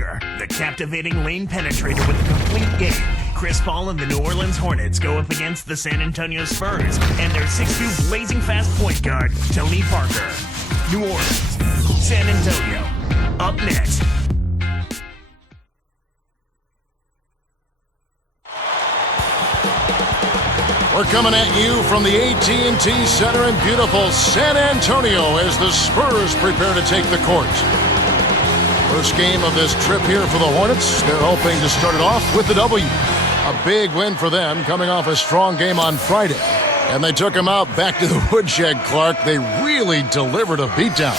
here. The captivating lane penetrator with a complete game. Chris Paul and the New Orleans Hornets go up against the San Antonio Spurs and their 6'2" blazing fast point guard, Tony Parker. New Orleans, San Antonio. Up next. We're coming at you from the AT&T Center in beautiful San Antonio as the Spurs prepare to take the court. First game of this trip here for the Hornets. They're hoping to start it off with the W. A big win for them coming off a strong game on Friday. And they took them out back to the woodshed, Clark. They really delivered a beatdown.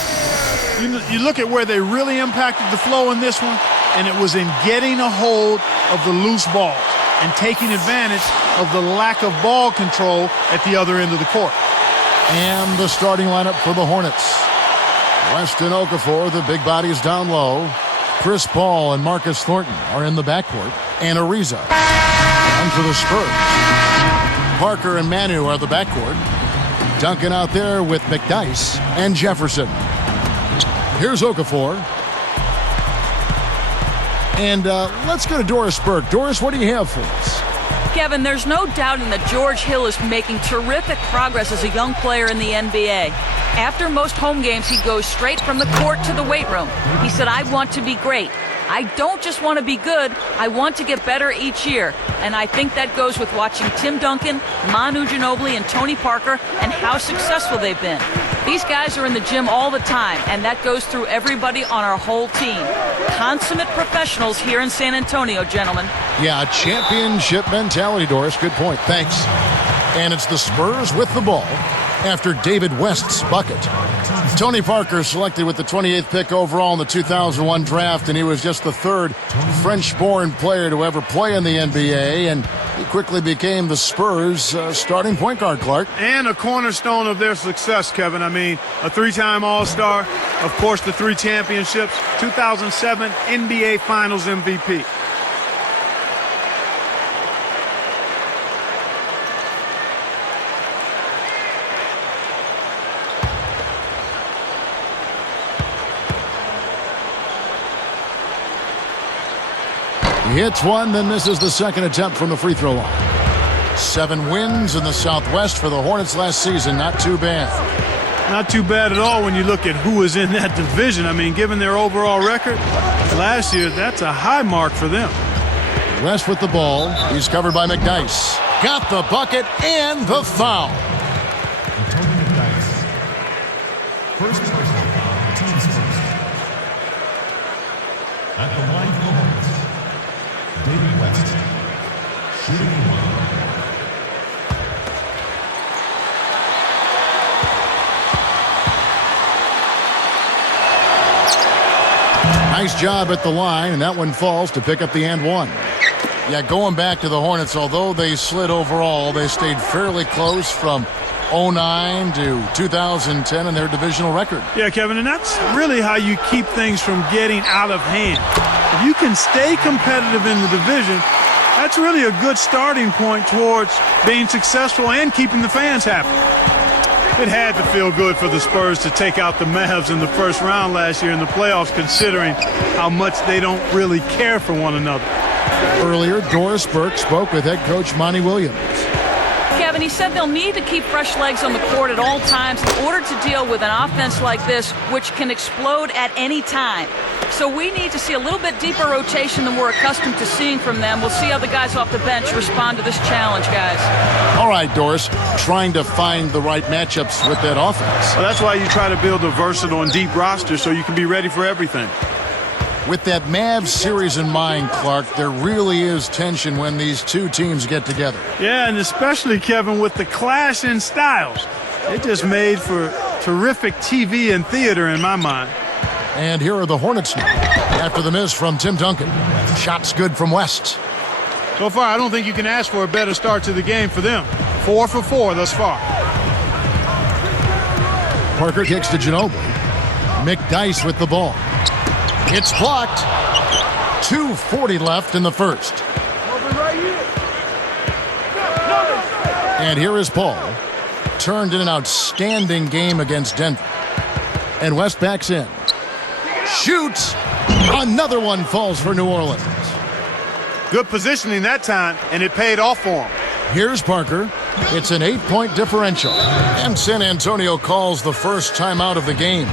You look at where they really impacted the flow in this one, and it was in getting a hold of the loose balls and taking advantage of the lack of ball control at the other end of the court. And the starting lineup for the Hornets. Weston Okafor, the big body, is down low. Chris Paul and Marcus Thornton are in the backcourt. And Ariza. And for the Spurs, Parker and Manu are the backcourt. Duncan out there with McDyess and Jefferson. Here's Okafor. And let's go to Doris Burke. Doris, what do you have for us? Kevin, there's no doubting that George Hill is making terrific progress as a young player in the NBA. After most home games, he goes straight from the court to the weight room. He said, I want to be great. I don't just want to be good, I want to get better each year. And I think that goes with watching Tim Duncan, Manu Ginobili, and Tony Parker and how successful they've been. These guys are in the gym all the time, and that goes through everybody on our whole team. Consummate professionals here in San Antonio, gentlemen. Yeah, championship mentality, Doris. Good point. Thanks. And it's the Spurs with the ball after David West's bucket. Tony Parker selected with the 28th pick overall in the 2001 draft, and he was just the third French-born player to ever play in the NBA, and he quickly became the Spurs' starting point guard, Clark. And a cornerstone of their success, Kevin. I mean, a three-time All-Star, of course, the 3 championships, 2007 NBA Finals MVP. He hits one, then misses the second attempt from the free throw line. 7 wins in the Southwest for the Hornets last season. Not too bad. Not too bad at all when you look at who was in that division. I mean, given their overall record last year, that's a high mark for them. West with the ball. He's covered by McDyess. Got the bucket and the foul. Antonio McDyess. First personal foul, the team's first. At the line for the Hornets, David West. Shooting one. Nice job at the line, and that one falls to pick up the and one. Yeah, going back to the Hornets, although they slid overall, they stayed fairly close from 2009 to 2010 in their divisional record. Yeah, Kevin, and that's really how you keep things from getting out of hand. If you can stay competitive in the division, that's really a good starting point towards being successful and keeping the fans happy. It had to feel good for the Spurs to take out the Mavs in the first round last year in the playoffs, considering how much they don't really care for one another. Earlier, Doris Burke spoke with head coach Monty Williams. Kevin, he said they'll need to keep fresh legs on the court at all times in order to deal with an offense like this, which can explode at any time. So we need to see a little bit deeper rotation than we're accustomed to seeing from them. We'll see how the guys off the bench respond to this challenge, guys. All right, Doris, trying to find the right matchups with that offense. Well, that's why you try to build a versatile and deep roster so you can be ready for everything. With that Mavs series in mind, Clark, there really is tension when these two teams get together. Yeah, and especially, Kevin, with the clash in styles. It just made for terrific TV and theater in my mind. And here are the Hornets now, after the miss from Tim Duncan. Shots good from West. So far, I don't think you can ask for a better start to the game for them. 4 for 4 thus far. Parker kicks to Ginobili. McDyess with the ball. It's blocked. 2:40 left in the first. And here is Paul. Turned in an outstanding game against Denver. And West backs in. Shoots. Another one falls for New Orleans. Good positioning that time, and it paid off for him. Here's Parker. It's an 8-point differential. And San Antonio calls the first timeout of the game.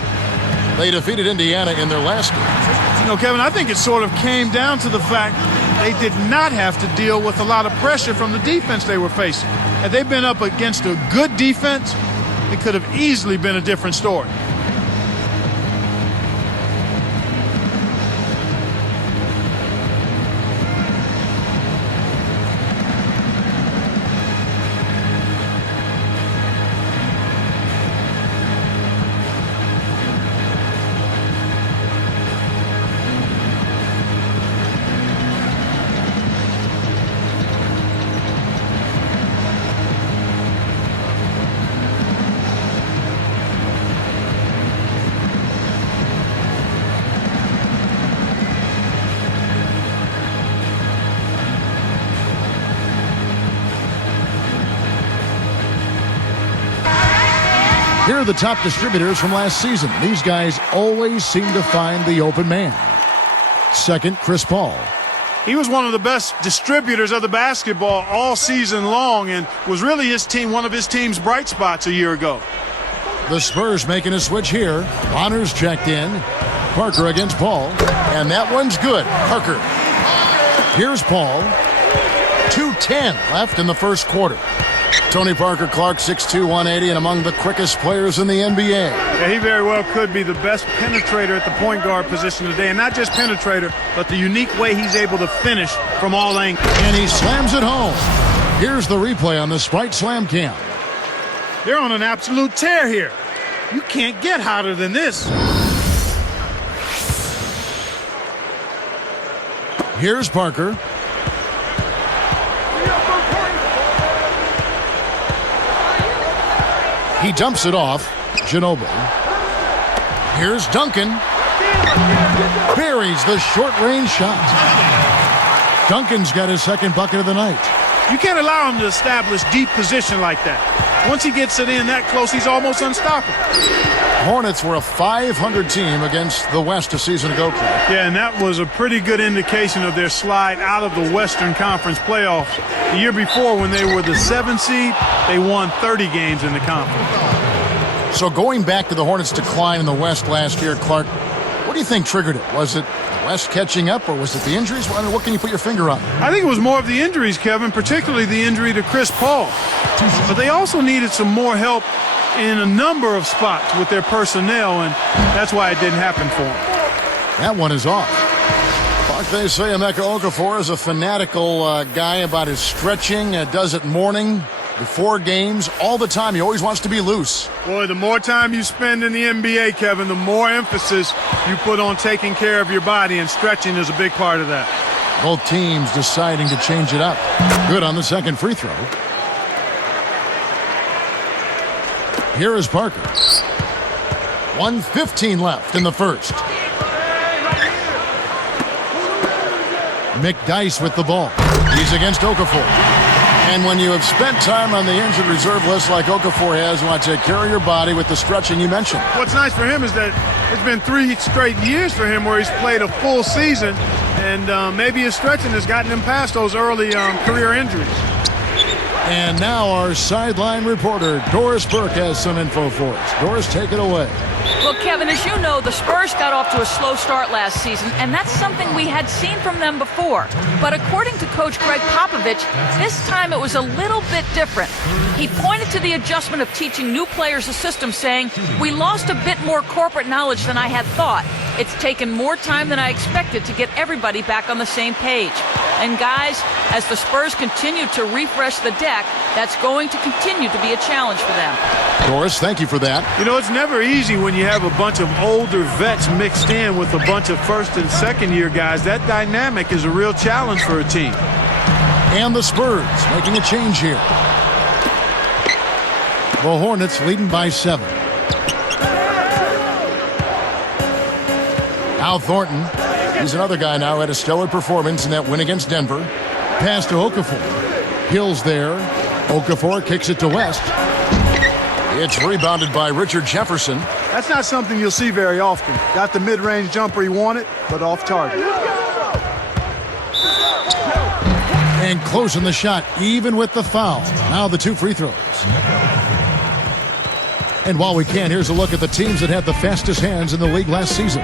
They defeated Indiana in their last game. You know, Kevin, I think it sort of came down to the fact they did not have to deal with a lot of pressure from the defense they were facing. Had they been up against a good defense, it could have easily been a different story. Here are the top distributors from last season. These guys always seem to find the open man. Second, Chris Paul. He was one of the best distributors of the basketball all season long and was really one of his team's bright spots a year ago. The Spurs making a switch here. Honors checked in. Parker against Paul. And that one's good. Parker. Here's Paul. 2:10 left in the first quarter. Tony Parker Clark, 6'2", 180, and among the quickest players in the NBA. Yeah, he very well could be the best penetrator at the point guard position today. And not just penetrator, but the unique way he's able to finish from all angles. And he slams it home. Here's the replay on the Sprite Slam Cam. They're on an absolute tear here. You can't get hotter than this. Here's Parker. He dumps it off. Ginobili. Here's Duncan. Buries the short-range shot. Duncan's got his second bucket of the night. You can't allow him to establish deep position like that. Once he gets it in that close, he's almost unstoppable. Hornets were a 500 team against the West a season ago. Yeah, and that was a pretty good indication of their slide out of the Western Conference playoffs. The year before, when they were the 7th seed, they won 30 games in the conference. So going back to the Hornets' decline in the West last year, Clark, what do you think triggered it? Was it the West catching up, or was it the injuries? I mean, what can you put your finger on? I think it was more of the injuries, Kevin, particularly the injury to Chris Paul. But they also needed some more help in a number of spots with their personnel, and that's why it didn't happen for them. That one is off. Clark, they say Emeka Okafor is a fanatical guy about his stretching. Does it morning, before games, all the time. He always wants to be loose. Boy, the more time you spend in the NBA, Kevin, the more emphasis you put on taking care of your body, and stretching is a big part of that. Both teams deciding to change it up. Good on the second free throw. Here is Parker. 1:15 left in the first. McDyess with the ball. He's against Okafor. And when you have spent time on the injured reserve list like Okafor has, you want to take care of your body with the stretching you mentioned. What's nice for him is that it's been 3 straight years for him where he's played a full season, and maybe his stretching has gotten him past those early career injuries. And now our sideline reporter, Doris Burke, has some info for us. Doris, take it away. Well, Kevin, as you know, the Spurs got off to a slow start last season, and that's something we had seen from them before. But according to Coach Greg Popovich, this time it was a little bit different. He pointed to the adjustment of teaching new players a system, saying, "We lost a bit more corporate knowledge than I had thought. It's taken more time than I expected to get everybody back on the same page." And guys, as the Spurs continue to refresh the deck, that's going to continue to be a challenge for them. Doris, thank you for that. You know, it's never easy when you have a bunch of older vets mixed in with a bunch of first and second year guys. That dynamic is a real challenge for a team. And the Spurs making a change here. The Hornets leading by 7. Al Thornton. He's another guy now had a stellar performance in that win against Denver. Pass to Okafor. Hill's there. Okafor kicks it to West. It's rebounded by Richard Jefferson. That's not something you'll see very often. Got the mid-range jumper he wanted, but off target. And closing the shot, even with the foul. Now the 2 free throws. And while we can, here's a look at the teams that had the fastest hands in the league last season.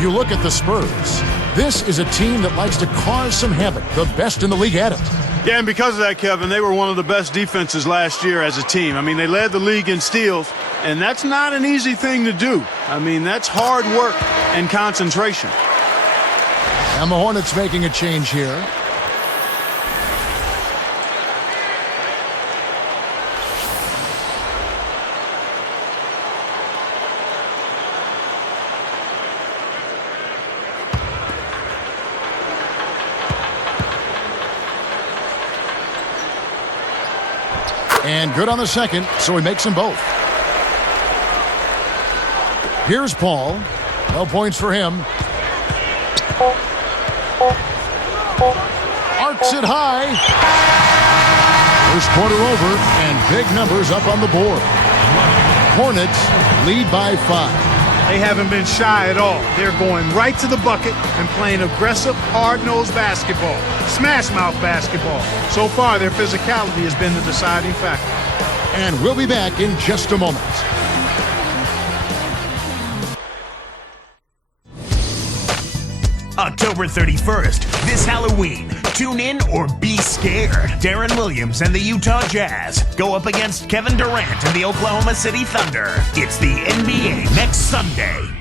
You look at the Spurs. This is a team that likes to cause some havoc. The best in the league at it. Yeah, and because of that, Kevin, they were one of the best defenses last year as a team. I mean, they led the league in steals, and that's not an easy thing to do. I mean, that's hard work and concentration. And the Hornets making a change here. And good on the second, so he makes them both. Here's Paul. No points for him. Arcs it high. First quarter over, and big numbers up on the board. Hornets lead by 5. They haven't been shy at all. They're going right to the bucket and playing aggressive, hard-nosed basketball. Smash-mouth basketball. So far, their physicality has been the deciding factor. And we'll be back in just a moment. October 31st, this Halloween. Tune in or be scared. Darren Williams and the Utah Jazz go up against Kevin Durant and the Oklahoma City Thunder. It's the NBA next Sunday.